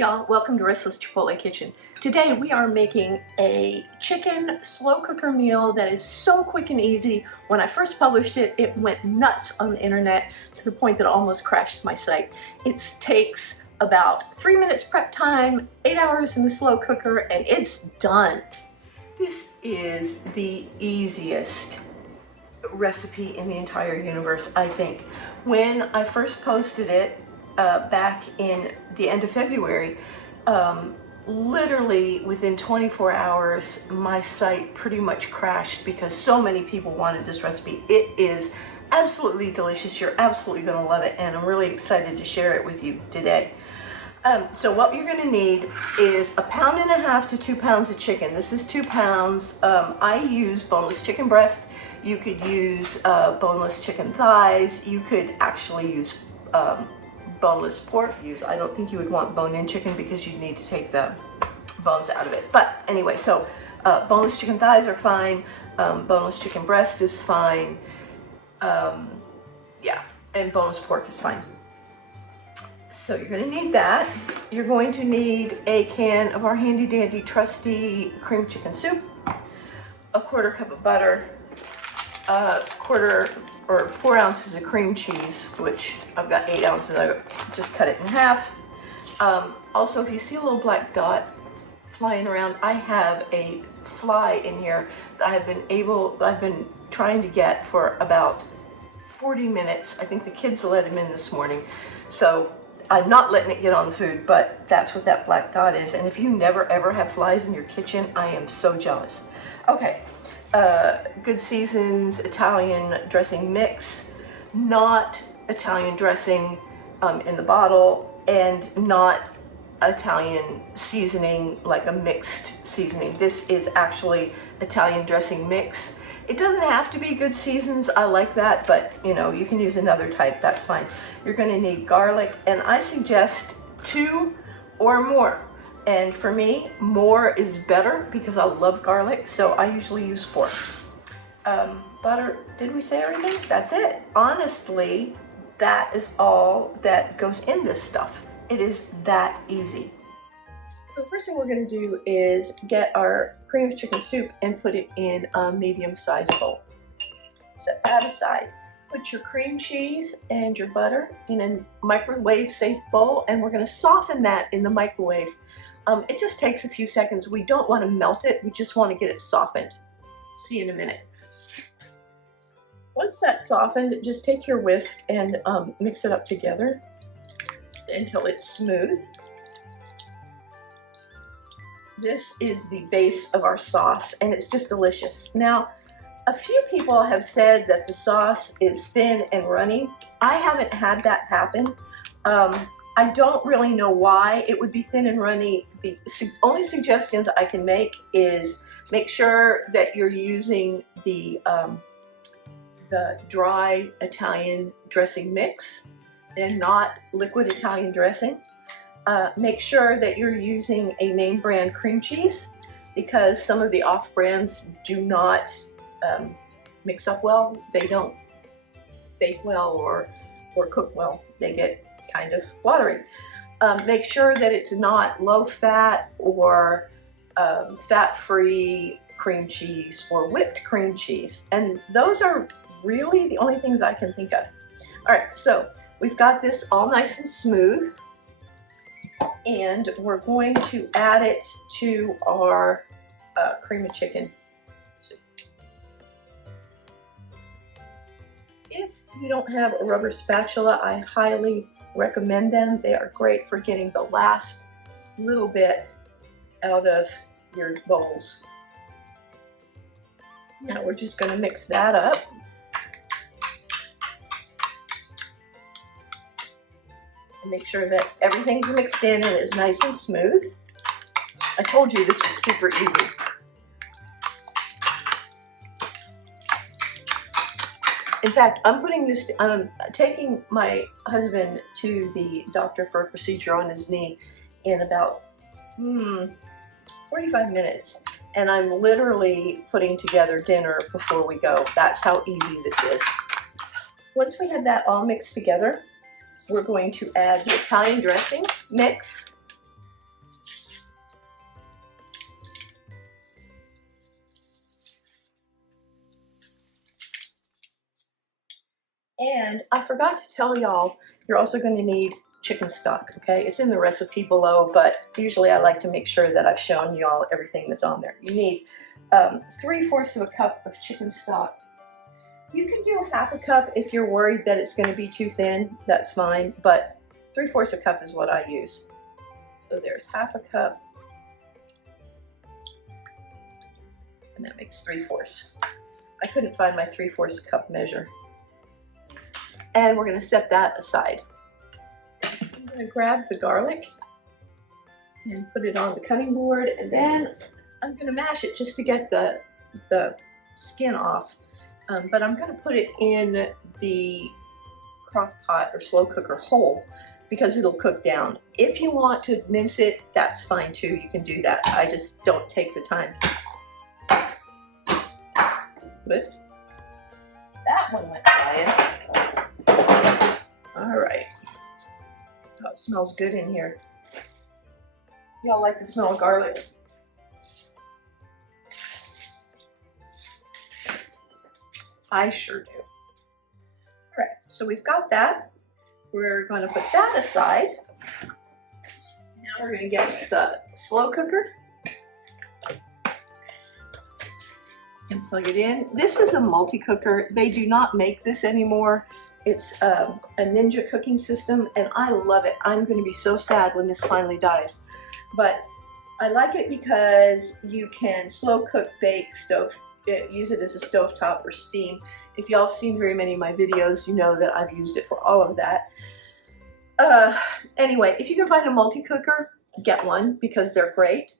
y'all, welcome to Restless Chipotle Kitchen. Today we are making a chicken slow cooker meal that is so quick and easy. When I first published it, it went nuts on the internet to the point that it almost crashed my site. It takes about 3 minutes prep time, 8 hours in the slow cooker, and it's done. This is the easiest recipe in the entire universe, I think. When I first posted it back in the end of February, literally within 24 hours my site pretty much crashed because so many people wanted this recipe. It is absolutely delicious. You're absolutely going to love it, and I'm really excited to share it with you today. So what you're going to need is 1.5 pounds to 2 pounds of chicken. This is 2 pounds. I use boneless chicken breast. You could use boneless chicken thighs. You could actually use boneless pork. I don't think you would want bone-in chicken because you'd need to take the bones out of it. But anyway, so boneless chicken thighs are fine. Boneless chicken breast is fine. Yeah, and boneless pork is fine. So you're going to need that. You're going to need a can of our handy dandy trusty cream chicken soup, 1/4 cup of butter, 4 ounces of cream cheese, which I've got 8 ounces. I just cut it in half. Also, if you see a little black dot flying around, I have a fly in here that I've been trying to get for about 40 minutes. I think the kids let him in this morning, so I'm not letting it get on the food, but that's what that black dot is. And if you never ever have flies in your kitchen, I am so jealous. Okay. Good Seasons Italian dressing mix, not Italian dressing in the bottle, and not Italian seasoning like a mixed seasoning. This is actually Italian dressing mix. It doesn't have to be Good Seasons. I like that, but you know, you can use another type. That's fine. You're going to need garlic, and I suggest 2 or more. And for me, more is better because I love garlic, so I usually use 4. Butter, did we say everything? That's it. Honestly, that is all that goes in this stuff. It is that easy. So the first thing we're going to do is get our cream chicken soup and put it in a medium-sized bowl. Set that aside. Put your cream cheese and your butter in a microwave-safe bowl, and we're going to soften that in the microwave. It just takes a few seconds. We don't want to melt it. We just want to get it softened. See you in a minute. Once that's softened, just take your whisk and mix it up together until it's smooth. This is the base of our sauce, and it's just delicious. Now, a few people have said that the sauce is thin and runny. I haven't had that happen. I don't really know why it would be thin and runny. The only suggestions I can make is make sure that you're using the dry Italian dressing mix and not liquid Italian dressing. Make sure that you're using a name brand cream cheese, because some of the off brands do not mix up well. They don't bake well or cook well. They get kind of watery. Make sure that it's not low fat or fat-free cream cheese or whipped cream cheese. And those are really the only things I can think of. All right, so we've got this all nice and smooth, and we're going to add it to our cream of chicken soup. If you don't have a rubber spatula, I highly recommend them. They are great for getting the last little bit out of your bowls. Now we're just going to mix that up. And make sure that everything's mixed in and is nice and smooth. I told you this was super easy. In fact, I'm taking my husband to the doctor for a procedure on his knee in about 45 minutes. And I'm literally putting together dinner before we go. That's how easy this is. Once we have that all mixed together, we're going to add the Italian dressing mix And I forgot to tell y'all, you're also going to need chicken stock, okay? It's in the recipe below, but usually I like to make sure that I've shown y'all everything that's on there. You need 3/4 of a cup of chicken stock. You can do 1/2 cup if you're worried that it's going to be too thin, that's fine, but 3/4 a cup is what I use. So there's 1/2 cup, and that makes 3/4. I couldn't find my 3/4 cup measure. And we're going to set that aside. I'm going to grab the garlic and put it on the cutting board, and then I'm going to mash it just to get the skin off. But I'm going to put it in the crock pot or slow cooker whole because it'll cook down. If you want to mince it, that's fine too. You can do that. I just don't take the time. But that one went flying. All right. Oh, it smells good in here. Y'all like the smell of garlic? I sure do. All right, so we've got that. We're going to put that aside. Now we're going to get the slow cooker and plug it in. This is a multi-cooker. They do not make this anymore. It's a Ninja cooking system, and I love it. I'm going to be so sad when this finally dies. But I like it because you can slow cook, bake, use it as a stovetop or steam. If y'all have seen very many of my videos, you know that I've used it for all of that. Anyway, if you can find a multi-cooker, get one because they're great.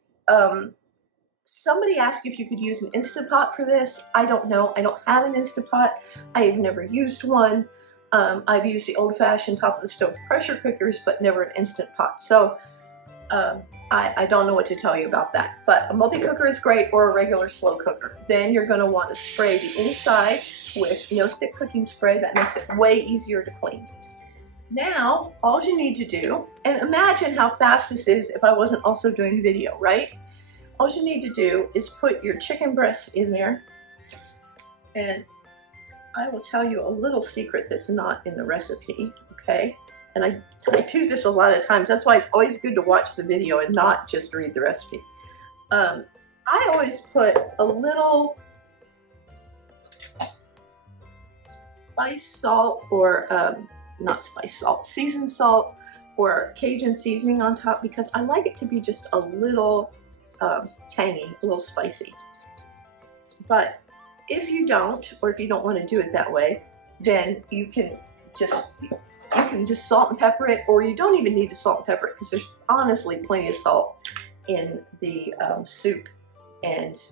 Somebody asked if you could use an Instant Pot for this. I don't know. I don't have an Instant Pot. I have never used one. I've used the old-fashioned top of the stove pressure cookers, but never an Instant Pot. So I don't know what to tell you about that. But a multi-cooker is great, or a regular slow cooker. Then you're going to want to spray the inside with no-stick cooking spray. That makes it way easier to clean. Now, all you need to do, and imagine how fast this is if I wasn't also doing video, right? All you need to do is put your chicken breasts in there, and I will tell you a little secret that's not in the recipe, okay? And I do this a lot of times. That's why it's always good to watch the video and not just read the recipe. I always put a little spice salt, or not spice salt, seasoned salt, or Cajun seasoning on top, because I like it to be just a little tangy, a little spicy. But if you don't, or if you don't want to do it that way, then you can just salt and pepper it, or you don't even need to salt and pepper it because there's honestly plenty of salt in the soup and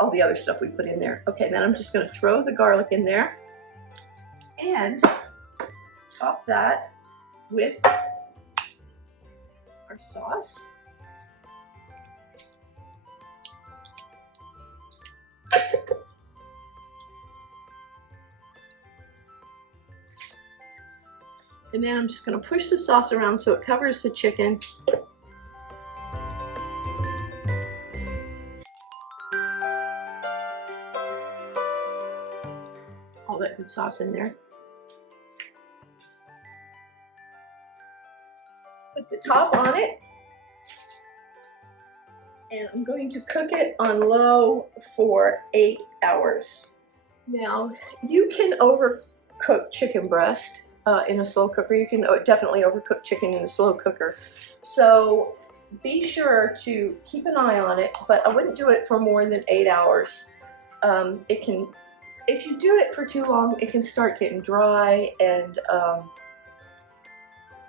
all the other stuff we put in there. Okay, then I'm just going to throw the garlic in there and top that with our sauce. And then I'm just going to push the sauce around so it covers the chicken. All that good sauce in there. Put the top on it. And I'm going to cook it on low for 8 hours. Now, you can overcook chicken breast in a slow cooker. You can definitely overcook chicken in a slow cooker. So be sure to keep an eye on it, but I wouldn't do it for more than 8 hours. If you do it for too long, it can start getting dry and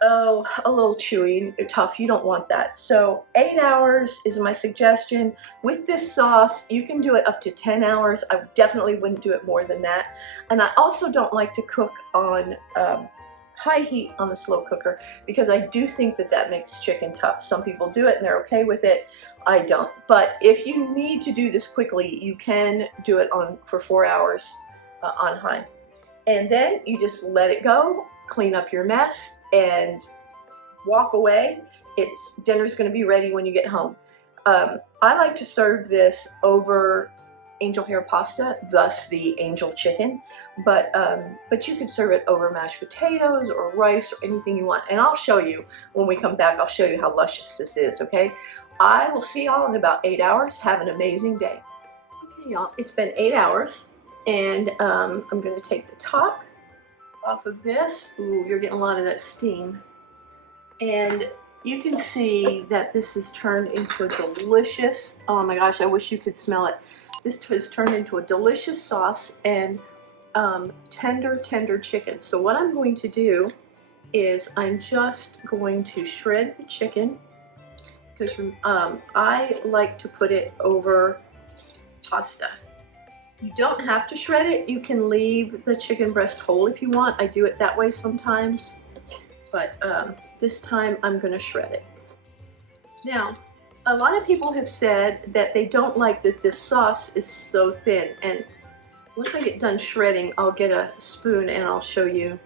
a little chewy and tough. You don't want that. So 8 hours is my suggestion. With this sauce, you can do it up to 10 hours. I definitely wouldn't do it more than that. And I also don't like to cook on high heat on the slow cooker because I do think that that makes chicken tough. Some people do it and they're okay with it. I don't. But if you need to do this quickly, you can do it for 4 hours on high. And then you just let it go, clean up your mess, and walk away. Dinner's going to be ready when you get home. I like to serve this over angel hair pasta, thus the angel chicken. But you could serve it over mashed potatoes or rice or anything you want. And I'll show you when we come back. I'll show you how luscious this is. Okay. I will see y'all in about 8 hours. Have an amazing day. Okay, y'all. It's been 8 hours, and I'm going to take the top off of this. Ooh, you're getting a lot of that steam. And you can see that this has turned into a delicious, oh my gosh, I wish you could smell it. This has turned into a delicious sauce and tender chicken. So what I'm going to do is I'm just going to shred the chicken, because I like to put it over pasta. You don't have to shred it. You can leave the chicken breast whole if you want. I do it that way sometimes, but this time I'm going to shred it. Now, a lot of people have said that they don't like that this sauce is so thin, and once I get done shredding, I'll get a spoon and I'll show you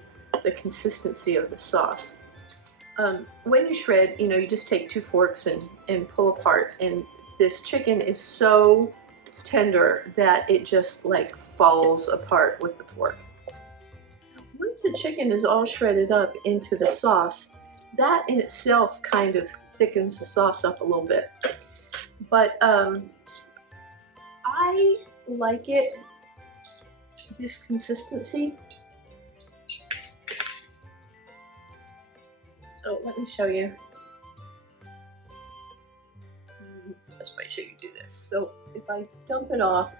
the consistency of the sauce. When you shred, you know, you just take 2 forks and pull apart, and this chicken is so tender that it just like falls apart with the fork. Once the chicken is all shredded up into the sauce, that in itself kind of thickens the sauce up a little bit. But I like it this consistency. So let me show you. It's the best way to show you do this. So if I dump it off,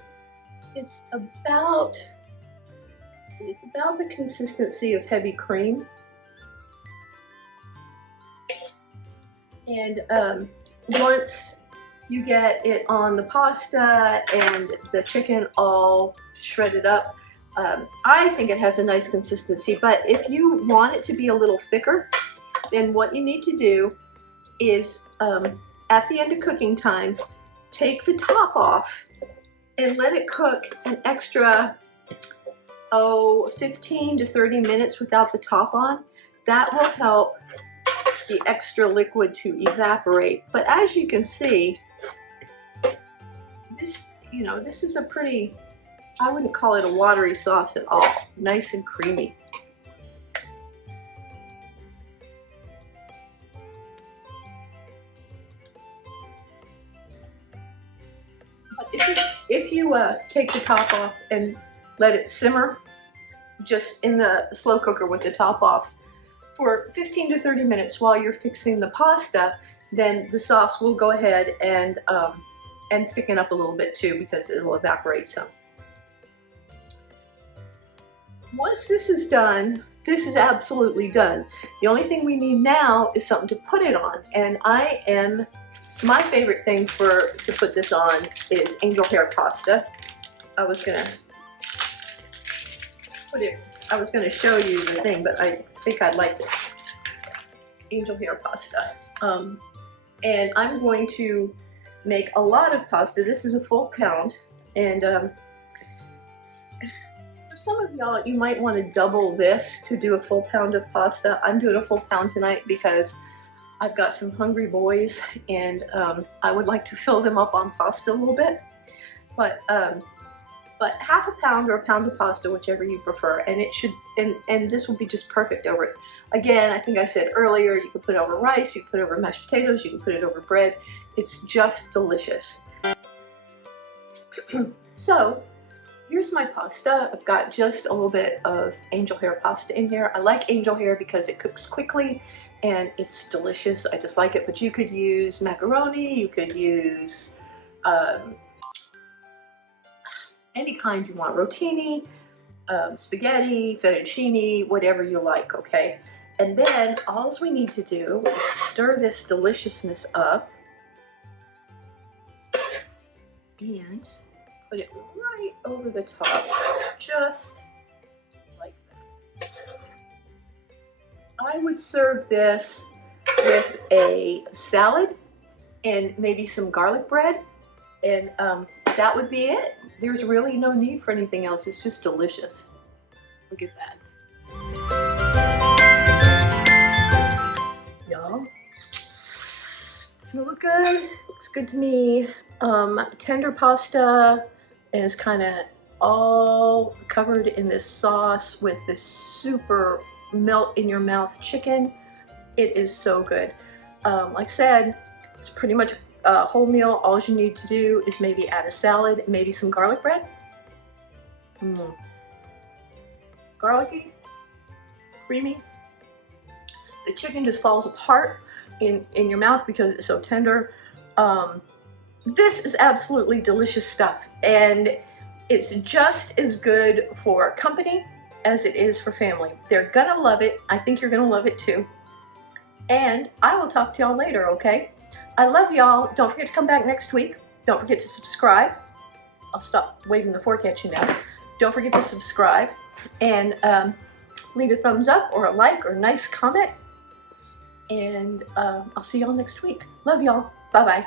it's about, see, it's about the consistency of heavy cream. And once you get it on the pasta and the chicken all shredded up, I think it has a nice consistency. But if you want it to be a little thicker, then what you need to do is at the end of cooking time, take the top off and let it cook an extra 15 to 30 minutes without the top on. That will help the extra liquid to evaporate. But as you can see, this, you know, this is a pretty, I wouldn't call it a watery sauce at all. Nice and creamy. If you take the top off and let it simmer just in the slow cooker with the top off for 15 to 30 minutes while you're fixing the pasta, then the sauce will go ahead and thicken up a little bit too, because it will evaporate some. Once this is done, this is absolutely done. The only thing we need now is something to put it on, and my favorite thing to put this on is angel hair pasta. I was gonna show you the thing, but I think I'd like to. Angel hair pasta. And I'm going to make a lot of pasta. This is a full pound, and for some of y'all, you might want to double this to do a full pound of pasta. I'm doing a full pound tonight because I've got some hungry boys, and I would like to fill them up on pasta a little bit. But half a pound or a pound of pasta, whichever you prefer, and it should, and this will be just perfect over it. Again, I think I said earlier, you can put it over rice, you can put it over mashed potatoes, you can put it over bread. It's just delicious. So here's my pasta. I've got just a little bit of angel hair pasta in here. I like angel hair because it cooks quickly and it's delicious. I just like it. But you could use macaroni, you could use any kind you want, rotini, spaghetti, fettuccine, whatever you like, okay? And then all we need to do is stir this deliciousness up and put it right over the top, just like that. I would serve this with a salad and maybe some garlic bread, and that would be it. There's really no need for anything else. It's just delicious. Look at that. Y'all, doesn't it look good? Looks good to me. Tender pasta, and it's kind of all covered in this sauce with this super melt in your mouth chicken. It is so good. Like I said, it's pretty much a whole meal. All you need to do is maybe add a salad, maybe some garlic bread. Garlicky, creamy. The chicken just falls apart in your mouth because it's so tender. This is absolutely delicious stuff, and it's just as good for company as it is for family. They're gonna love it. I think you're gonna love it too. And I will talk to y'all later, okay? I love y'all. Don't forget to come back next week. Don't forget to subscribe. I'll stop waving the fork at you now. Don't forget to subscribe and leave a thumbs up or a like or a nice comment. And I'll see y'all next week. Love y'all. Bye-bye.